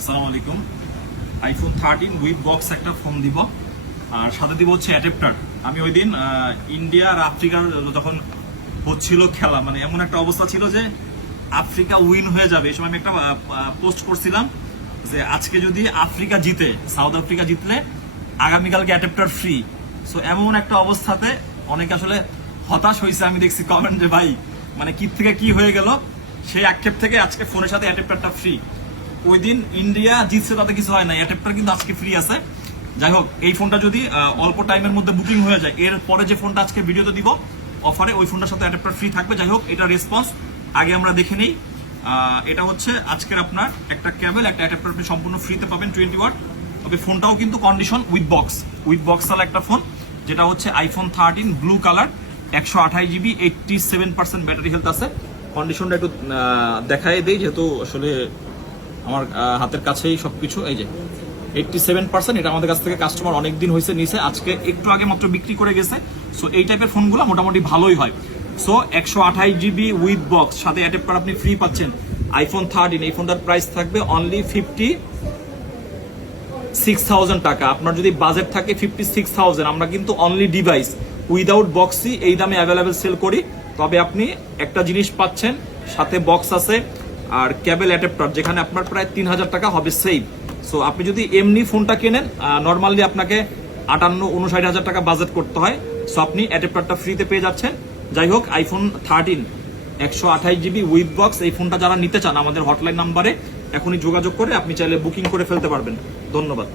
আসসালামু আলাইকুম। IPhone 13 with box একটা ফোন দিব, আর সাথে দিব হচ্ছে অ্যাডাপ্টার। আমি ওই দিন ইন্ডিয়া আর আফ্রিকার যখন হচ্ছিল খেলা, মানে এমন একটা অবস্থা ছিল যে আফ্রিকা উইন হয়ে যাবে। এই সময় আমি একটা পোস্ট করছিলাম যে আজকে যদি আফ্রিকা জিতে, সাউথ আফ্রিকা জিতলে আগামীকালকে অ্যাডাপ্টার ফ্রি। সো এমন একটা অবস্থাতে অনেকে আসলে হতাশ হয়েছে। আমি দেখছি কমেন্ট যে ভাই মানে কি থেকে কি হয়ে গেল, সেই আক্ষেপ থেকে আজকে ফোনের সাথে অ্যাডাপ্টারটা ফ্রি। ওই দিন ইন্ডিয়া জিতছে তাতে কিছু হয় না, অ্যাডাপ্টার কিন্তু আজকে ফ্রি আছে। যাই হোক, এই ফোনটা যদি অল্প টাইমের মধ্যে বুকিং হয়ে যায়, এর পরে যে ফোনটা আজকে ভিডিওতে দিব অফারে, ওই ফোনটার সাথে অ্যাডাপ্টার ফ্রি থাকবে। যাই হোক, এটা রেসপন্স আগে আমরা দেখে নিই। এটা হচ্ছে আজকের আপনার একটা কেবল, একটা অ্যাডাপ্টার আপনি সম্পূর্ণ ফ্রিতে পাবেন 20 ওয়াট। তবে ফোনটাও কিন্তু কন্ডিশন উইথ বক্স আলা একটা ফোন, যেটা হচ্ছে iPhone 13 blue colour, 128 GB, 87% battery health আছে। কন্ডিশনটা একটু দেখাই দেই, যেহেতু আসলে আমার হাতের কাছেই সবকিছু। এই যে 87%, এটা আমাদের কাছ থেকে কাস্টমার অনেকদিন হয়েছে নিছে, আজকে একটু আগে মাত্র বিক্রি করে গেছে। সো এই টাইপের ফোনগুলো মোটামুটি ভালোই হয়। সো 128 জিবি উইথ বক্স সাথে অ্যাডাপ্টার আপনি ফ্রি পাচ্ছেন। আইফোন 13 এই ফোনটার প্রাইস থাকবে অনলি 56,000 টাকা। আপনার যদি বাজেট থাকে 56,000, আমরা কিন্তু অনলি ডিভাইস উইদাউট বক্সই এই দামে অ্যাভেলেবেল সেল করি। তবে আপনি একটা জিনিস পাচ্ছেন, সাথে বক্স আছে আর কেবল অ্যাডাপ্টার, যেখানে আপনার প্রায় 3,000 টাকা হবে সেভ। সো আপনি যদি এমনি ফোনটা কেনেন, নর্মালি আপনাকে 58-59,000 টাকা বাজেট করতে হয়। সো আপনি অ্যাডাপ্টারটা ফ্রিতে পেয়ে যাচ্ছেন। যাই হোক, আইফোন 13 128 জিবি উইথ বক্স, এই ফোনটা যারা নিতে চান আমাদের হটলাইন নাম্বারে এখনই যোগাযোগ করে আপনি চাইলে বুকিং করে ফেলতে পারবেন। ধন্যবাদ।